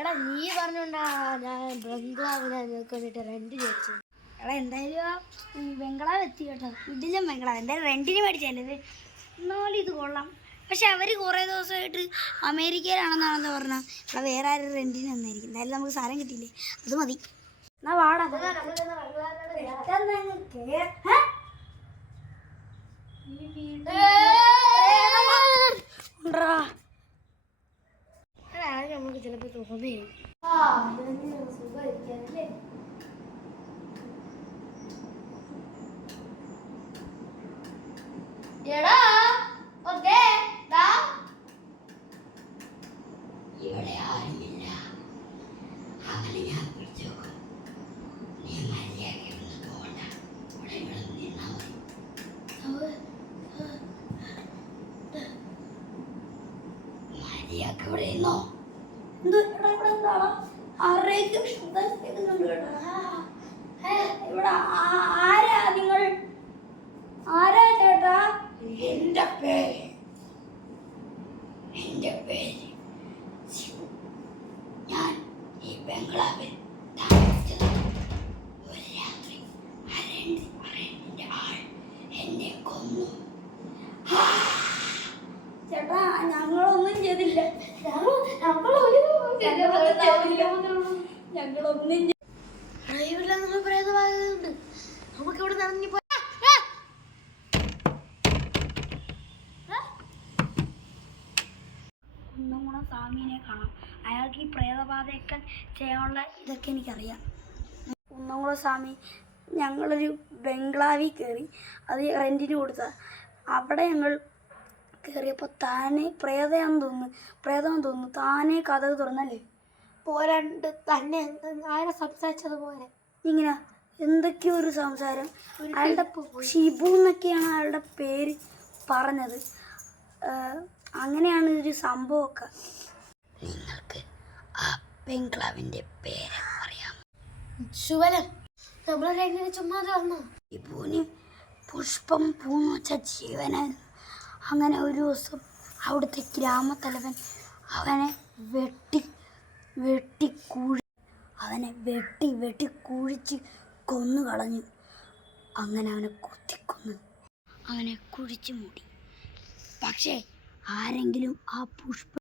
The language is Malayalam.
എടാ നീ പറഞ്ഞോണ്ടാ ഞാൻ ബംഗ്ലാവിനെ നിനക്ക് വേണ്ടിട്ട് റെന്റ് ചോദിച്ചു. എടാ എന്തായാലും ആ ബംഗ്ലാവ് എത്തി കേട്ടോ. ഇതിലും ബംഗ്ലാവ് എന്തായാലും റെന്റിന് മേടിച്ചല്ലേ. എന്നാലും ഇത് കൊള്ളാം. പക്ഷെ അവർ കുറേ ദിവസമായിട്ട് അമേരിക്കയിലാണെന്നാണെന്ന് പറഞ്ഞാൽ ഇവിടെ വേറെ ആരും റെന്റിന് വന്നായിരിക്കും. എന്തായാലും നമുക്ക് സാധനം കിട്ടിയില്ലേ, അത് മതി. എന്നാ വാടാ നമുക്ക് ചിലപ്പോ തോന്നേ സുഖമായിരിക്കാനല്ലേ. എടാ ഇവിടെ ആരുമില്ല. അവനെ ഞാൻ പിടിച്ചു നോക്കും. നീ മര്യാദയ്ക്ക് പോകണ്ട, ഇവിടെ ഇവിടെ നിന്നാ മതി. മര്യാദക്ക് ഇവിടെ നിന്നോ. ആരുടെയും ശബ്ദം കേൾക്കുന്നുണ്ട് കേട്ടോ. ഇവിടെ ആരാ നിങ്ങൾ? ആരാ ചേട്ടാ? എന്റെ പേര് ഞാൻ ഈ ബംഗ്ലാവിൽ താമസിച്ചത്. ഒരു രാത്രി അരേന്റെ ആൾ എന്നെ കൊന്നു. ചേട്ടാ ഞങ്ങളൊന്നും ചെയ്തില്ല. ഞങ്ങളൊന്നും പ്രേതമാകുന്നുണ്ട്. നമുക്ക് ഇവിടെ നടന്നു പോയി കുന്നംകുളം സ്വാമീനെ കാണാം. അയാൾക്ക് ഈ പ്രേതബാധയൊക്കെ ചെയ്യാനുള്ള ഇതൊക്കെ എനിക്കറിയാം. കുന്നംകുളം സ്വാമി ഞങ്ങളൊരു ബംഗ്ലാവിൽ കയറി, അത് റെൻറ്റിന് കൊടുത്ത. അവിടെ ഞങ്ങൾ കയറിയപ്പോൾ താനെ പ്രേതമെന്ന് തോന്നുന്നു താനെ കഥക് തുറന്നല്ലേ. പോരാണ്ട് തന്നെ ആരെ സംസാരിച്ചതുപോലെ ഇങ്ങനെ എന്തൊക്കെയോ ഒരു സംസാരം. അയാളുടെ ഷിബു എന്നൊക്കെയാണ് അയാളുടെ പേര് പറഞ്ഞത്. അങ്ങനെയാണ് ഒരു സംഭവമൊക്കെ. നിങ്ങൾക്ക് ആ ബംഗ്ലാവിൻ്റെ പേര് അറിയാം? ശുവലം. നമ്മളെങ്ങനെ ചുമ്മാതെ വന്നു. ഷിബുവിന് പുഷ്പം പൂന്ന് വെച്ച ജീവനായിരുന്നു. അങ്ങനെ ഒരു ദിവസം അവിടുത്തെ ഗ്രാമത്തലവൻ അവനെ വെട്ടി കുഴിച്ച് കൊന്നു കളഞ്ഞു. അങ്ങനെ അവനെ കുത്തിക്കൊന്നു, അവനെ കുഴിച്ചു മൂടി. പക്ഷേ ആരെങ്കിലും ആ പുഷ്പ